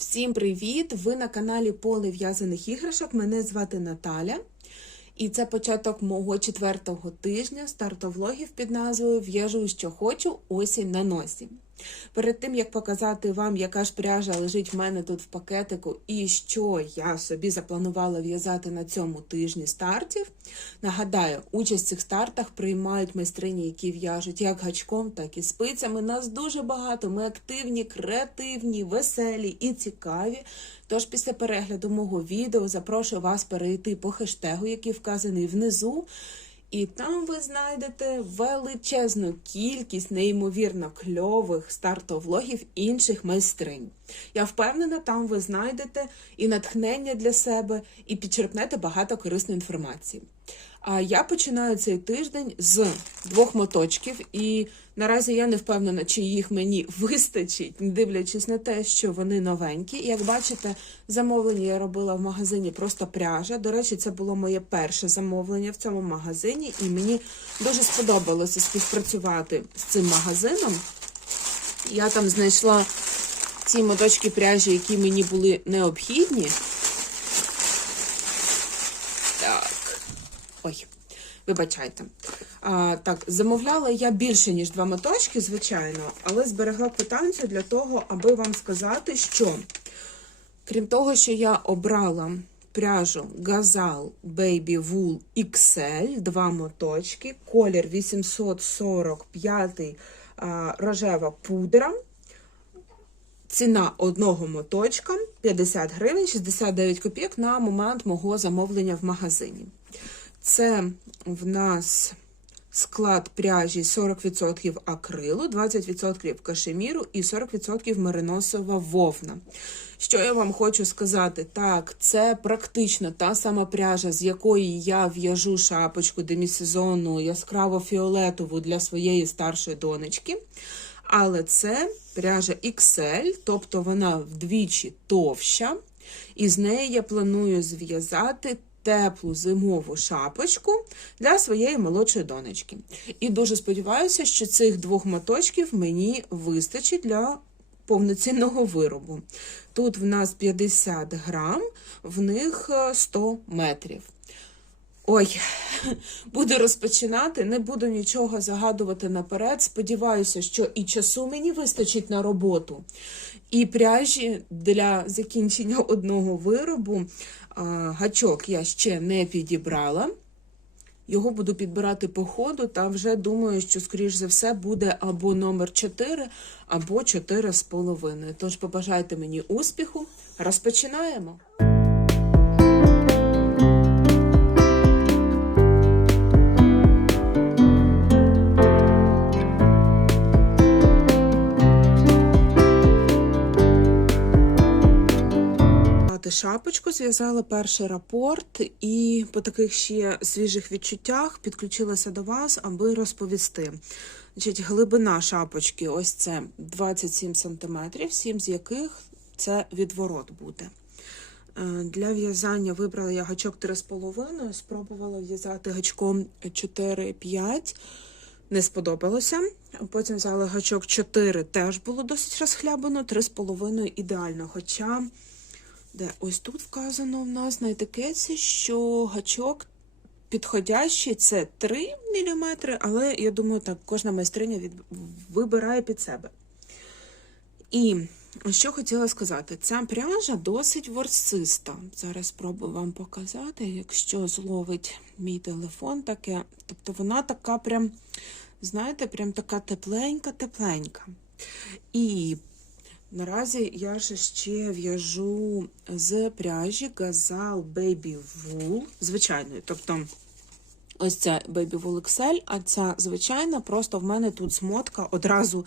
Всім привіт! Ви на каналі Поле в'язаних іграшок. Мене звати Наталя. І це початок мого четвертого тижня стартовлогів під назвою В'яжу, що хочу, осінь на носі. Перед тим як показати вам, яка ж пряжа лежить в мене тут в пакетику, і що я собі запланувала в'язати на цьому тижні стартів. Нагадаю, участь в цих стартах приймають майстрині, які в'яжуть як гачком, так і спицями. Нас дуже багато. Ми активні, креативні, веселі і цікаві. Тож після перегляду мого відео запрошую вас перейти по хештегу, який вказаний внизу. І там ви знайдете величезну кількість неймовірно кльових стартовлогів інших майстринь. Я впевнена, там ви знайдете і натхнення для себе, і підчерпнете багато корисної інформації. А я починаю цей тиждень з двох моточків, і наразі я не впевнена, чи їх мені вистачить, дивлячись на те, що вони новенькі. Як бачите, замовлення я робила в магазині просто пряжа. До речі, це було моє перше замовлення в цьому магазині, і мені дуже сподобалося співпрацювати з цим магазином. Я там знайшла ті моточки пряжі, які мені були необхідні. Ой, вибачайте. А, так, замовляла я більше, ніж два моточки, звичайно, але зберегла квитанцію для того, аби вам сказати, що, крім того, що я обрала пряжу Gazal Baby Wool XL, два моточки, колір 845 а, рожева пудра. Ціна одного моточка 50 гривень 69 копійок на момент мого замовлення в магазині. Це в нас склад пряжі 40% акрилу, 20% кашеміру і 40% мериносова вовна. Що я вам хочу сказати? Так, це практично та сама пряжа, з якої я в'яжу шапочку демісезонну яскраво фіолетову для своєї старшої донечки. Але це пряжа XL, тобто вона вдвічі товща, і з неї я планую зв'язати теплу зимову шапочку для своєї молодшої донечки. І дуже сподіваюся, що цих двох моточків мені вистачить для повноцінного виробу. Тут в нас 50 грам, в них е, 100 метрів. Ой, буду розпочинати, не буду нічого загадувати наперед. Сподіваюся, що і часу мені вистачить на роботу, і пряжі для закінчення одного виробу. Гачок я ще не підібрала. Його буду підбирати по ходу, та вже думаю, що, скоріш за все, буде або номер 4, або 4,5. Тож побажайте мені успіху. Розпочинаємо! Шапочку, зв'язала перший рапорт і по таких ще свіжих відчуттях підключилася до вас, аби розповісти. Значить, Глибина шапочки ось це 27 см, 7 з яких це відворот буде. Е, Для в'язання вибрала я гачок 3,5, спробувала в'язати гачком 4-5. Не сподобалося. Потім взяла гачок 4, теж було досить розхлябано, 3,5 ідеально. Хоча де ось тут вказано в нас на етикетці, що гачок підходящий це 3 мм, але я думаю, так кожна майстриня від... вибирає під себе. І що хотіла сказати, ця пряжа досить ворсиста. Зараз спробую вам показати, якщо зловить мій телефон таке. Тобто вона така прям, знаєте, прям така тепленька-тепленька. І Наразі я ще в'яжу з пряжі Gazal Baby Wool, звичайної. Тобто, ось ця Baby Wool XL, а ця звичайна, просто в мене тут змотка одразу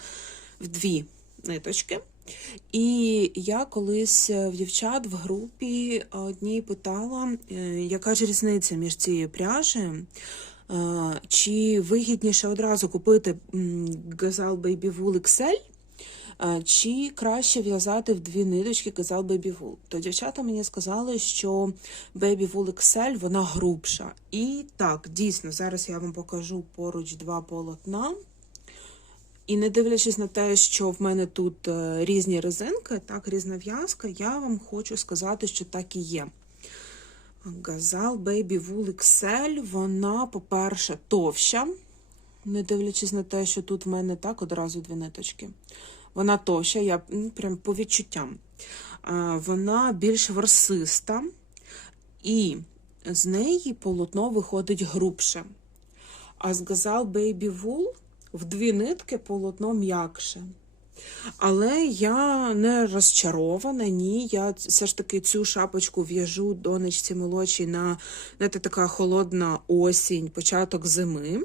в дві ниточки. І я колись в дівчат в групі одній питала, е, яка ж різниця між цією пряжею. Е, Чи вигідніше одразу купити Gazal Baby Wool XL, чи краще в'язати в дві ниточки казав Baby Wool. То дівчата мені сказали, що Baby Wool XL вона грубша. І так, дійсно, зараз я вам покажу поруч два полотна. І не дивлячись на те, що в мене тут е, різні резинки, так, різна в'язка, я вам хочу сказати, що так і є. Газал Baby Wool XL, вона, по-перше, товща, не дивлячись на те, що тут в мене так одразу дві ниточки. Вона товща, я ну, прям по відчуттям. Вона більш ворсиста, і з неї полотно виходить грубше. А з Газал Baby Wool в дві нитки полотно м'якше. Але я не розчарована, ні. Я все ж таки цю шапочку в'яжу донечці молодшій на знаєте, така холодна осінь, початок зими.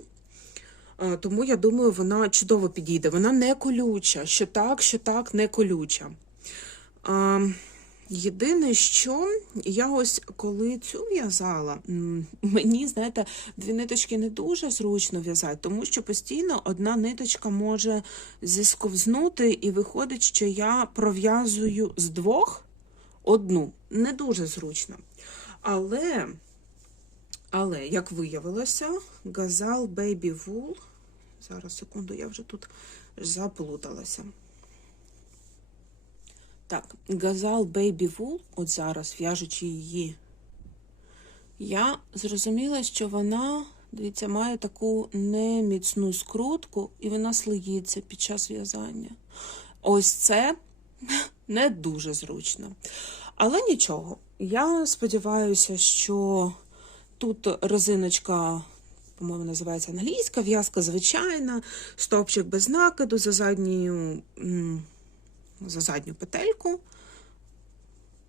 А, Тому я думаю, вона чудово підійде. Вона не колюча. Що так, що так, не колюча. Єдине, що я ось коли цю в'язала, мені, знаєте, дві ниточки не дуже зручно в'язати, тому що постійно одна ниточка може зісковзнути, і виходить, що я пров'язую з двох одну. Не дуже зручно. Але, але як виявилося, Газал Baby Wool. Зараз, секунду, я вже тут заплуталася. Так, Газал Baby Wool, от зараз, в'яжучи її, я зрозуміла, що вона, дивіться, має таку неміцну скрутку, і вона слиється під час в'язання. Ось це не дуже зручно. Але нічого. Я сподіваюся, що тут резиночка, по-моєму, називається англійська, в'язка звичайна, стопчик без накиду за задньою. м, за задню петельку.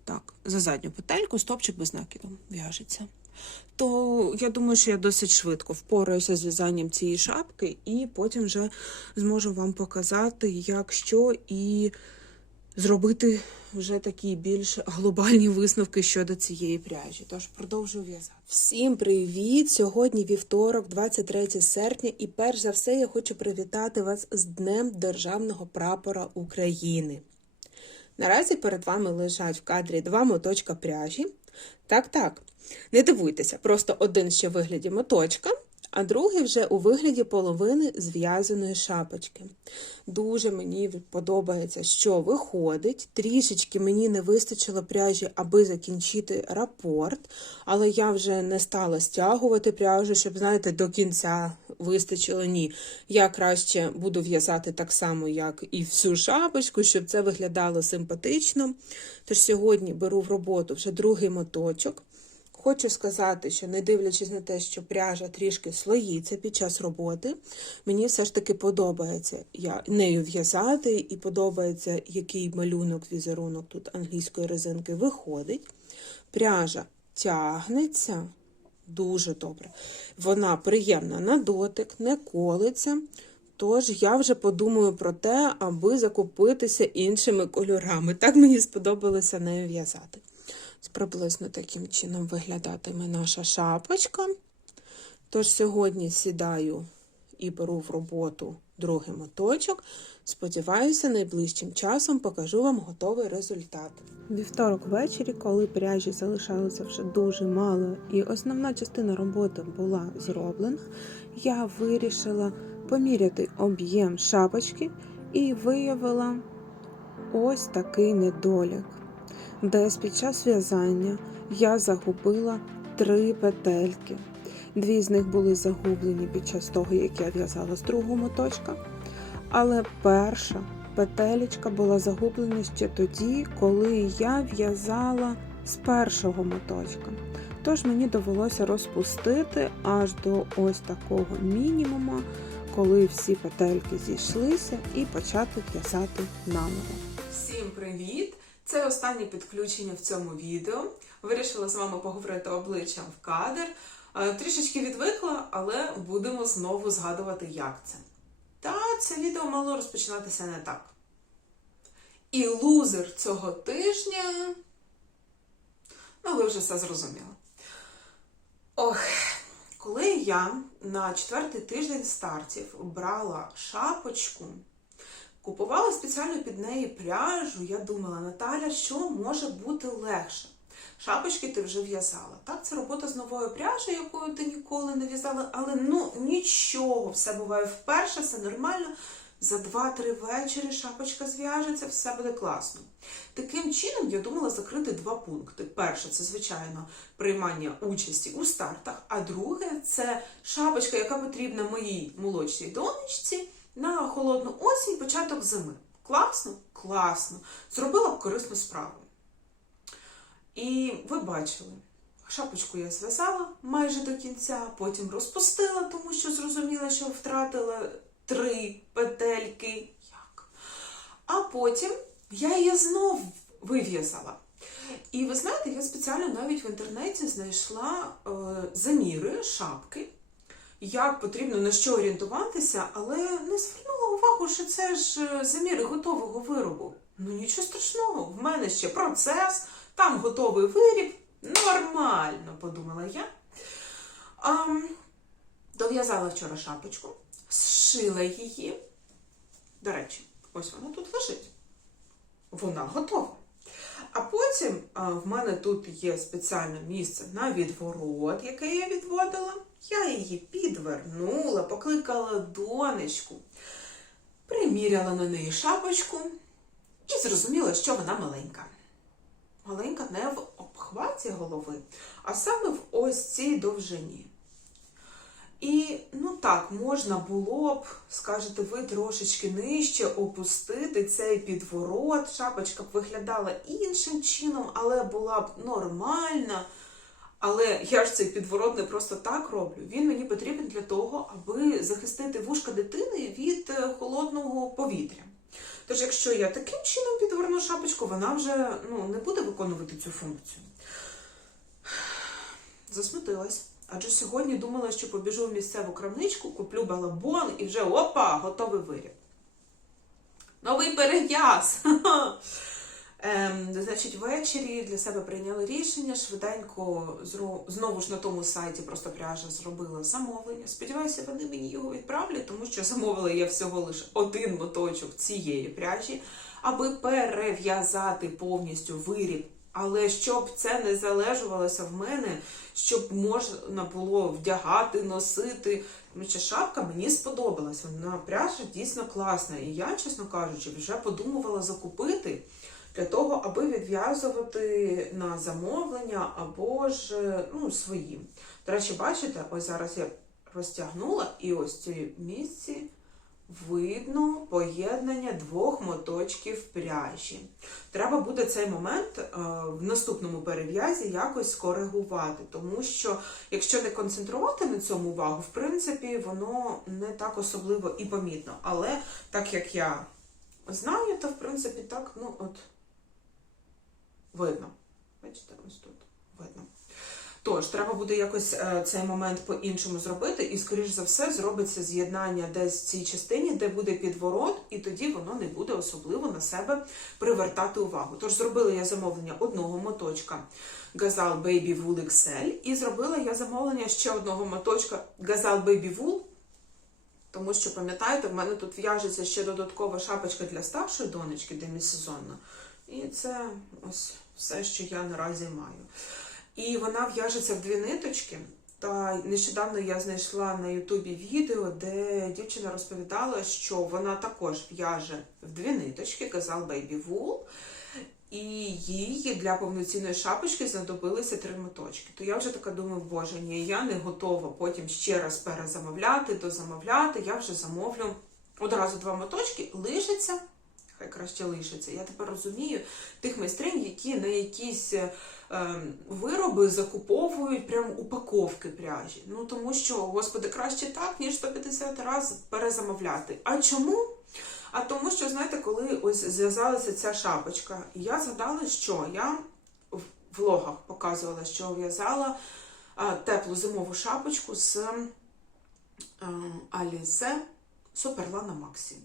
Так, за задню петельку, стопчик без накиду в'яжеться. То я думаю, що я досить швидко впораюся з в'язанням цієї шапки, і потім вже зможу вам показати, як що, і зробити вже такі більш глобальні висновки щодо цієї пряжі. Тож продовжую в'язати. Всім привіт! Сьогодні вівторок, 23 серпня, і перш за все я хочу привітати вас з Днем Державного прапора України. Наразі перед вами лежать в кадрі два моточка пряжі. Так, так, не дивуйтеся, просто один ще вигляді моточка, а другий вже у вигляді половини зв'язаної шапочки. Дуже мені подобається, що виходить. Трішечки мені не вистачило пряжі, аби закінчити рапорт, але я вже не стала стягувати пряжу, щоб, знаєте, до кінця вистачило. Ні. Я краще буду в'язати так само, як і всю шапочку, щоб це виглядало симпатично. Тож сьогодні беру в роботу вже другий моточок. Хочу сказати, що не дивлячись на те, що пряжа трішки слоїться під час роботи, мені все ж таки подобається я нею в'язати, і подобається, який малюнок, візерунок тут англійської резинки виходить. Пряжа тягнеться дуже добре. Вона приємна на дотик, не колиться. Тож я вже подумаю про те, аби закупитися іншими кольорами. Так мені сподобалося нею в'язати. Приблизно таким чином виглядатиме наша шапочка. Тож сьогодні сідаю і беру в роботу другий моточок. Сподіваюся, найближчим часом покажу вам готовий результат. Вівторок ввечері, коли пряжі залишалося вже дуже мало, і основна частина роботи була зроблена, я вирішила поміряти об'єм шапочки і виявила ось такий недолік. Десь під час в'язання я загубила три петельки. Дві з них були загублені під час того, як я в'язала з другого моточка. Але перша петелечка була загублена ще тоді, коли я в'язала з першого моточка. Тож мені довелося розпустити аж до ось такого мінімуму, коли всі петельки зійшлися, і почати в'язати наново. Всім привіт! Це останнє підключення в цьому відео. Вирішила з вами поговорити обличчям в кадр. Е, Трішечки відвикла, але будемо знову згадувати, як це. Та це відео мало розпочинатися не так. І лузер цього тижня. Ну, ви вже все зрозуміли. Ох, коли я на четвертий тиждень стартів брала шапочку, купувала спеціально під неї пряжу, я думала, Наталя, що може бути легше? Шапочки ти вже в'язала. Так, це робота з новою пряжею, якою ти ніколи не в'язала, але ну нічого, все буває вперше, все нормально. За 2-3 вечори шапочка зв'яжеться, все буде класно. Таким чином, я думала закрити два пункти. Перше, це, звичайно, приймання участі у стартах, а друге це шапочка, яка потрібна моїй молодшій донечці на холодну осінь, початок зими. Класно? Класно. Зробила б корисну справу. І ви бачили, шапочку я зв'язала майже до кінця, потім розпустила, тому що зрозуміла, що втратила три петельки. Як? А потім я її знов вив'язала. І ви знаєте, я спеціально навіть в інтернеті знайшла е, заміри шапки, як потрібно на що орієнтуватися, але не звернула увагу, що це ж е, заміри готового виробу. Ну нічого страшного, в мене ще процес, там готовий виріб. Нормально, подумала я. А, дов'язала вчора шапочку, зшила її. До речі, ось вона тут лежить. Вона готова. А потім а, в мене тут є спеціальне місце на відворот, яке я відводила. Я її підвернула, покликала донечку, приміряла на неї шапочку і зрозуміла, що вона маленька. Маленька не в обхваті голови, а саме в ось цій довжині. І ну так, можна було б, скажете ви, трошечки нижче опустити цей підворот. Шапочка б виглядала іншим чином, але була б нормальна. Але я ж цей підворот не просто так роблю. Він мені потрібен для того, аби захистити вушка дитини від е, холодного повітря. Тож, якщо я таким чином підверну шапочку, вона вже ну, не буде виконувати цю функцію. Засмутилась. Адже сьогодні думала, що побіжу в місцеву крамничку, куплю балабон і вже опа, готовий виріб. Новий перев'яз! Ем, значить, ввечері для себе прийняли рішення, швиденько знову ж на тому сайті просто пряжа зробила замовлення. Сподіваюся, вони мені його відправлять, тому що замовила я всього лише один моточок цієї пряжі, аби перев'язати повністю виріб. Але щоб це не залежувалося в мене, щоб можна було вдягати, носити. Тому що шапка мені сподобалась. Вона пряжа дійсно класна. І я, чесно кажучи, вже подумувала закупити для того, аби відв'язувати на замовлення або ж ну, свої. До речі, бачите, ось зараз я розтягнула, і ось в цій місці видно поєднання двох моточків пряжі. Треба буде цей момент е, в наступному перев'язі якось скоригувати, тому що якщо не концентрувати на цьому увагу, в принципі, воно не так особливо і помітно. Але так як я знаю, то в принципі так, ну от видно. Бачите, ось тут видно. Тож, треба буде якось е, цей момент по-іншому зробити, і, скоріш за все, зробиться з'єднання десь в цій частині, де буде підворот, і тоді воно не буде особливо на себе привертати увагу. Тож зробила я замовлення одного моточка Gazal Baby Wool XL, і зробила я замовлення ще одного моточка Gazal Baby Wool, тому що, пам'ятаєте, в мене тут в'яжеться ще додаткова шапочка для старшої донечки, демісезонна. І це ось все, що я наразі маю. І вона в'яжеться в дві ниточки. Та нещодавно я знайшла на Ютубі відео, де дівчина розповідала, що вона також в'яже в дві ниточки, казал Baby Wool, і їй для повноцінної шапочки знадобилися три моточки. То я вже така думаю, боже, ні, я не готова потім ще раз перезамовляти, дозамовляти. Я вже замовлю одразу два моточки, лишиться. Хай краще лишиться. Я тепер розумію тих майстринь, які на якісь е, вироби закуповують прям упаковки пряжі. Ну тому що, господи, краще так, ніж 150 разів перезамовляти. А чому? А тому що, знаєте, коли ось зв'язалася ця шапочка, я згадала, що я в влогах показувала, що в'язала а, теплу зимову шапочку з а, Alize Суперлана Максі.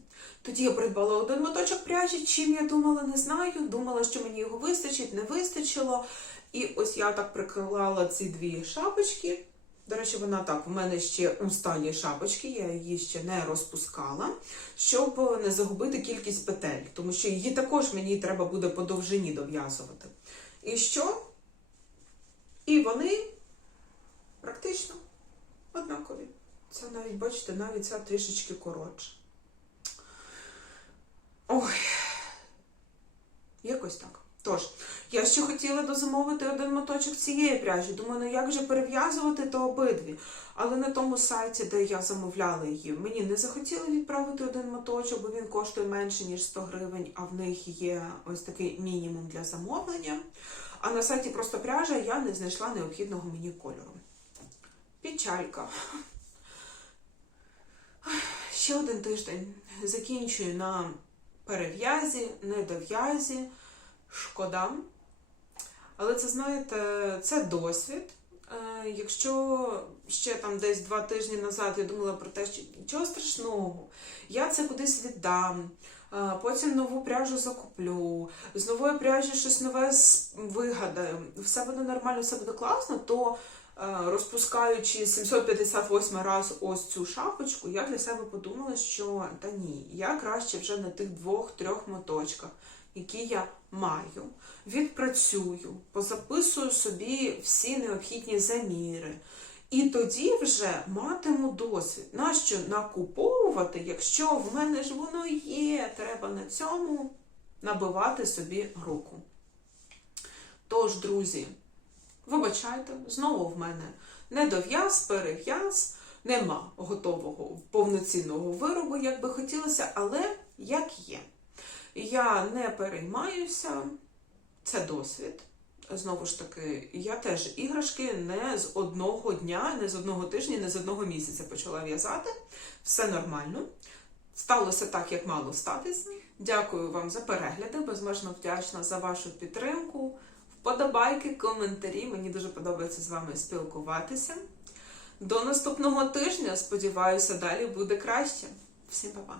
Тоді я придбала один моточок пряжі, чим я думала, не знаю. Думала, що мені його вистачить, не вистачило. І ось я так приклала ці дві шапочки. До речі, вона так, в мене ще у стані шапочки, я її ще не розпускала, щоб не загубити кількість петель, тому що її також мені треба буде по довжині дов'язувати. І що? І вони практично однакові. Це навіть, бачите, навіть ця трішечки коротша. Ой, якось так. Тож, я ще хотіла дозамовити один моточок цієї пряжі. Думаю, ну як же перев'язувати то обидві. Але на тому сайті, де я замовляла її, мені не захотіли відправити один моточок, бо він коштує менше, ніж 100 гривень, а в них є ось такий мінімум для замовлення. А на сайті просто пряжа я не знайшла необхідного мені кольору. Печалька. Ще один тиждень закінчую на перев'язі, недов'язі. Шкода. Але це, знаєте, це досвід. Е, Якщо ще там десь два тижні назад я думала про те, що нічого страшного, я це кудись віддам, е, потім нову пряжу закуплю, з нової пряжі щось нове вигадаю, все буде нормально, все буде класно, то розпускаючи 758 раз ось цю шапочку, я для себе подумала, що та ні, я краще вже на тих двох-трьох моточках, які я маю, відпрацюю, позаписую собі всі необхідні заміри. І тоді вже матиму досвід. Нащо накуповувати, якщо в мене ж воно є, треба на цьому набивати собі руку. Тож, друзі, вибачайте, знову в мене недов'яз, перев'яз, нема готового повноцінного виробу, як би хотілося, але як є. Я не переймаюся, це досвід. Знову ж таки, я теж іграшки не з одного дня, не з одного тижня, не з одного місяця почала в'язати. Все нормально. Сталося так, як мало статись. Дякую вам за перегляди, безмежно вдячна за вашу підтримку. Вподобайки, коментарі. Мені дуже подобається з вами спілкуватися. До наступного тижня, сподіваюся, далі буде краще. Всім па-па!